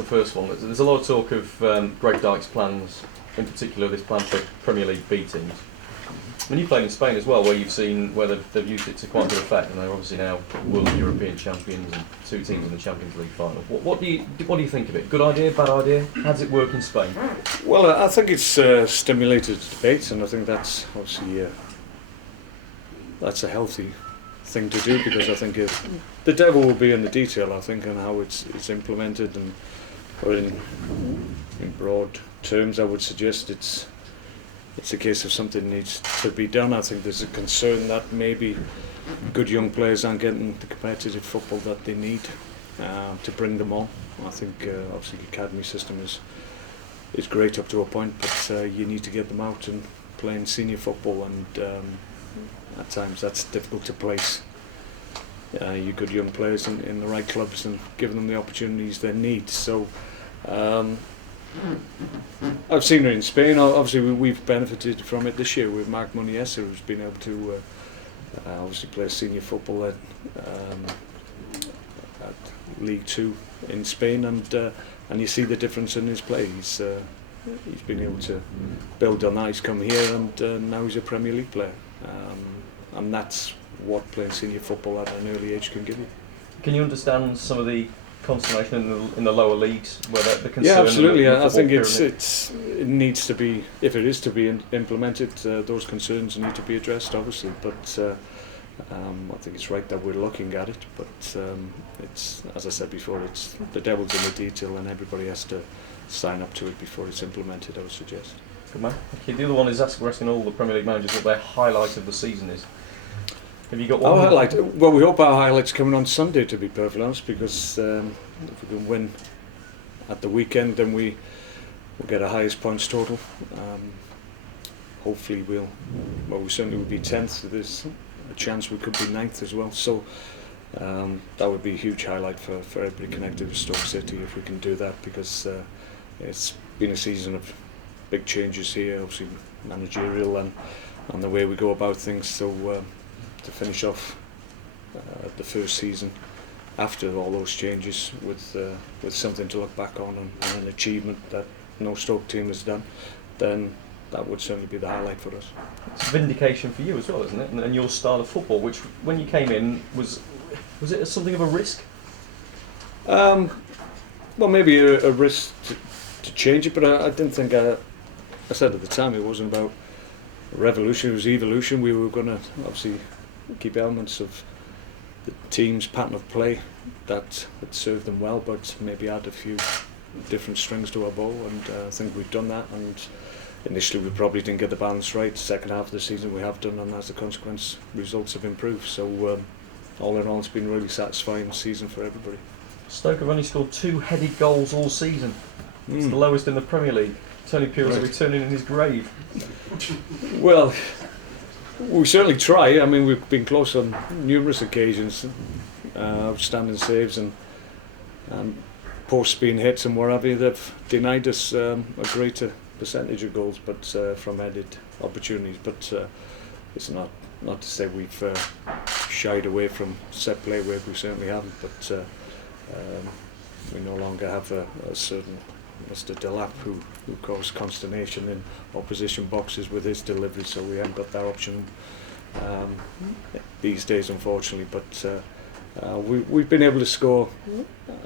the first one. There's a lot of talk of Greg Dyke's plans, in particular this plan for Premier League B teams. And you played in Spain as well, where you've seen where they've used it to quite good effect, and they're obviously now World and European champions and 2 teams in the Champions League final. What do you think of it? Good idea, bad idea? How does it work in Spain? Well, I think it's stimulated debate, and I think that's obviously that's a healthy thing to do, because I think the devil will be in the detail, I think, and how it's implemented. And but in broad terms, I would suggest it's a case of something needs to be done. I think there's a concern that maybe good young players aren't getting the competitive football that they need to bring them on. I think obviously the academy system is great up to a point, but you need to get them out and playing senior football, and at times that's difficult to place your good young players in the right clubs and giving them the opportunities they need. So I've seen it in Spain. Obviously we've benefited from it this year with Marc Muniesa, who's been able to obviously play senior football at League 2 in Spain, and you see the difference in his play. He's been able to build on that. He's come here, and now he's a Premier League player, and that's what playing senior football at an early age can give you. Can you understand some of the consternation in the lower leagues where the concern? Yeah, absolutely. The I think pyramid? it needs to be, if it is to be implemented, those concerns need to be addressed, obviously. But I think it's right that we're looking at it. But it's, as I said before, it's the devil's in the detail, and everybody has to sign up to it before it's implemented, I would suggest. Good man. Okay, the other one is we're asking all the Premier League managers what their highlight of the season is. Have you got one? Our highlight? Well, we hope our highlight's coming on Sunday, to be perfectly honest, because if we can win at the weekend, then we'll get a highest points total. Hopefully we certainly will be 10th. There's a chance we could be 9th as well. So that would be a huge highlight for everybody connected with Stoke City if we can do that, because it's been a season of big changes here, obviously managerial and the way we go about things. So to finish off the first season after all those changes with something to look back on and an achievement that no Stoke team has done, then that would certainly be the highlight for us. It's vindication for you as well, isn't it? And your style of football, which when you came in was it something of a risk? Well, maybe a risk to change it, but I didn't think I said at the time it wasn't about revolution, it was evolution. We were going to obviously keep elements of the team's pattern of play that had served them well, but maybe add a few different strings to our bow, and I think we've done that. And initially we probably didn't get the balance right. Second half of the season we have done, and as a consequence results have improved. So all in all, it's been a really satisfying season for everybody. Stoke have only scored 2 headed goals all season. It's the lowest in the Premier League. Tony Pulis will be turning in his grave. Well, we certainly try. I mean, we've been close on numerous occasions, outstanding saves and posts being hit and what have you. They've denied us a greater percentage of goals, but from headed opportunities. But it's not to say we've shied away from set play where we certainly haven't. But we no longer have a certain Mr. Delap who caused consternation in opposition boxes with his delivery, so we haven't got that option these days, unfortunately. But we've been able to score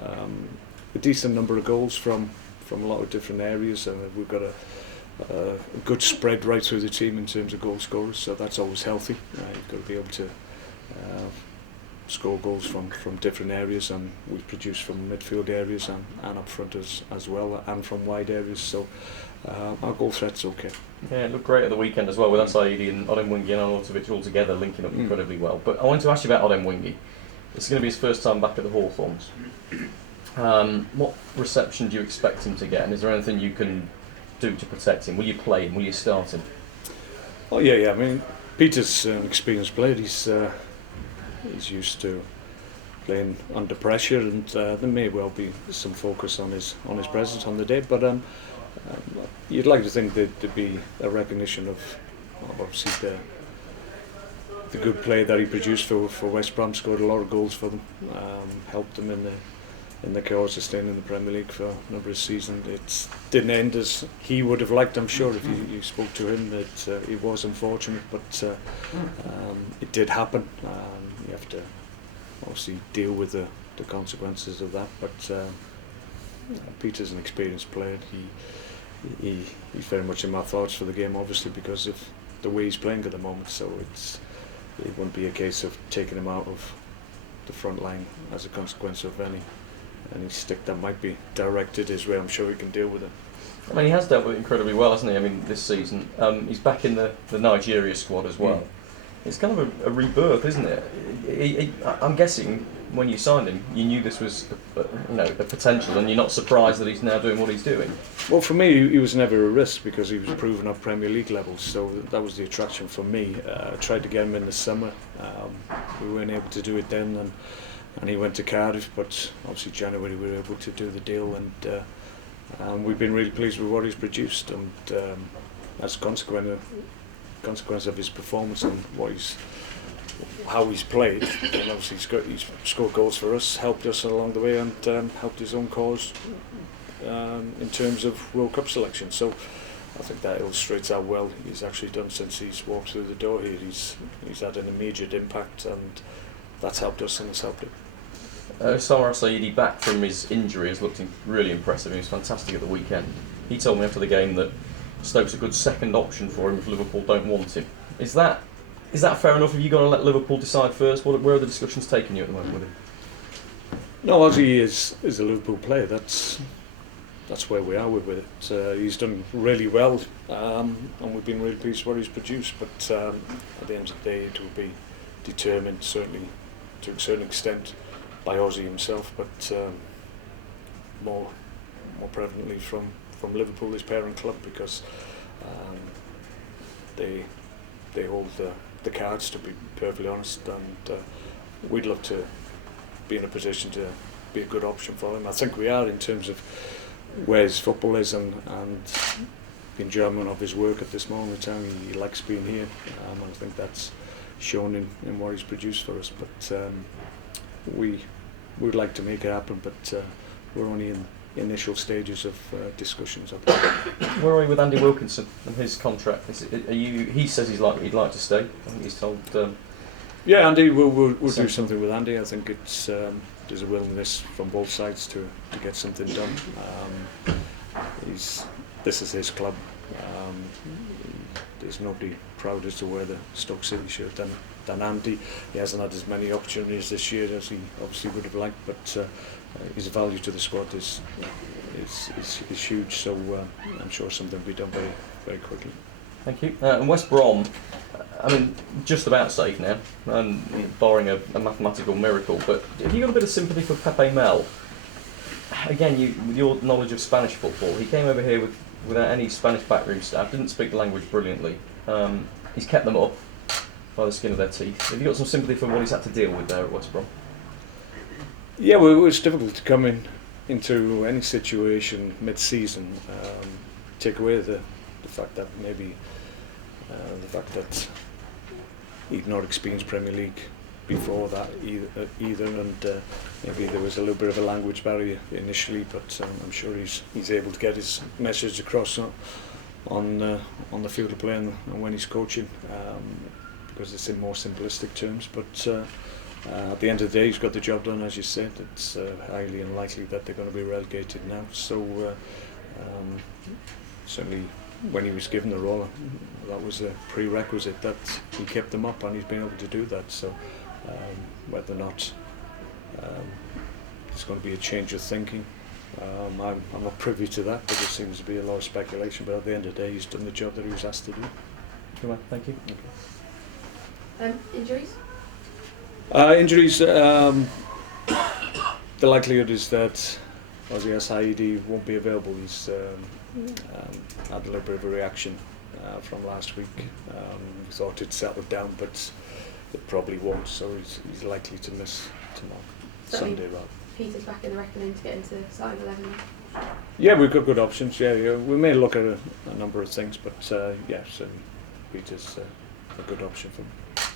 a decent number of goals from a lot of different areas, and we've got a good spread right through the team in terms of goal scorers, so that's always healthy. You've got to be able to score goals from different areas, and we produce from midfield areas and up front as well, and from wide areas. So our goal threat's okay. Yeah, it looked great at the weekend as well with Saidi and Odemwingie and Arnautovic all together linking up incredibly well. But I wanted to ask you about Odemwingie. It's going to be his first time back at the Hawthorns. What reception do you expect him to get, and is there anything you can do to protect him? Will you play him? Will you start him? Oh yeah. I mean, Peter's an experienced player. He's used to playing under pressure, and there may well be some focus on his presence on the day. But you'd like to think that there'd be a recognition of obviously the good play that he produced for West Brom. Scored a lot of goals for them, helped them in in the cause of staying in the Premier League for a number of seasons. It didn't end as he would have liked, I'm sure, if you spoke to him. It was unfortunate, but it did happen. You have to obviously deal with the consequences of that. But Peter's an experienced player. He's very much in my thoughts for the game, obviously, because of the way he's playing at the moment. So it wouldn't be a case of taking him out of the front line as a consequence of any stick that might be directed his way. I'm sure he can deal with it. I mean, he has dealt with it incredibly well, hasn't he? I mean, this season he's back in the Nigeria squad as well. It's kind of a rebirth, isn't it? I'm guessing when you signed him, you knew this was a potential, and you're not surprised that he's now doing what he's doing. Well, for me, he was never a risk because he was proven at Premier League levels, so that was the attraction for me. I tried to get him in the summer. We weren't able to do it then, and he went to Cardiff, but obviously January we were able to do the deal, and we've been really pleased with what he's produced, and as a consequence of his performance and how he's played, and obviously he's scored goals for us, helped us along the way, and helped his own cause in terms of World Cup selection. So I think that illustrates how well he's actually done since he's walked through the door here. He's had an immediate impact, and that's helped us and it's helped him. Samar Saidi, back from his injury, has looked really impressive. He was fantastic at the weekend. He told me after the game that Stoke's a good second option for him if Liverpool don't want him. Is that fair enough? Have you got to let Liverpool decide first? Where are the discussions taking you at the moment with him? No, Ozzy is a Liverpool player. That's where we are with it. He's done really well, and we've been really pleased with what he's produced. But at the end of the day, it will be determined, certainly to a certain extent, by Ozzy himself, but more prevalently from Liverpool, his parent club, because they hold the cards, to be perfectly honest, and we'd love to be in a position to be a good option for him. I think we are in terms of where his football is and the enjoyment of his work at this moment in time. He likes being here, and I think that's shown in what he's produced for us. But we would like to make it happen, but we're only in initial stages of discussions. Where are you with Andy Wilkinson and his contract? He says he'd like to stay. I think he's told. Yeah, Andy, we'll do something with Andy. I think it's there's a willingness from both sides to get something done. This is his club. There's nobody prouder to wear the Stoke City shirt than Andy. He hasn't had as many opportunities this year as he obviously would have liked, but his value to the squad is huge. So I'm sure something will be done very, very quickly. Thank you. And West Brom, I mean, just about safe now, barring a mathematical miracle. But have you got a bit of sympathy for Pepe Mel? Again, with your knowledge of Spanish football, he came over here without any Spanish backroom staff, didn't speak the language brilliantly. He's kept them up by the skin of their teeth. Have you got some sympathy for what he's had to deal with there at West Brom? Yeah, well, it's difficult to come into any situation mid-season. Take away the fact that maybe he'd not experienced Premier League before that either, and maybe there was a little bit of a language barrier initially, but I'm sure he's able to get his message across on the field of play and when he's coaching, because it's in more simplistic terms. But at the end of the day, he's got the job done, as you said. It's highly unlikely that they're going to be relegated now. So certainly, when he was given the role, that was a prerequisite that he kept them up, and he's been able to do that. So whether or not it's going to be a change of thinking, I'm not privy to that, but there seems to be a lot of speculation. But at the end of the day, he's done the job that he was asked to do. Come on, thank you. Okay. Injuries? Injuries. The likelihood is that Ozzy Saidi won't be available. He's had a little bit of a reaction from last week. We thought it'd settled down, but it probably won't. So he's likely to miss tomorrow, Sunday rather. Peter's back in the reckoning to get into starting 11 now. Yeah, we've got good options. Yeah, we may look at a number of things, but yeah, certainly Peter's a good option for me.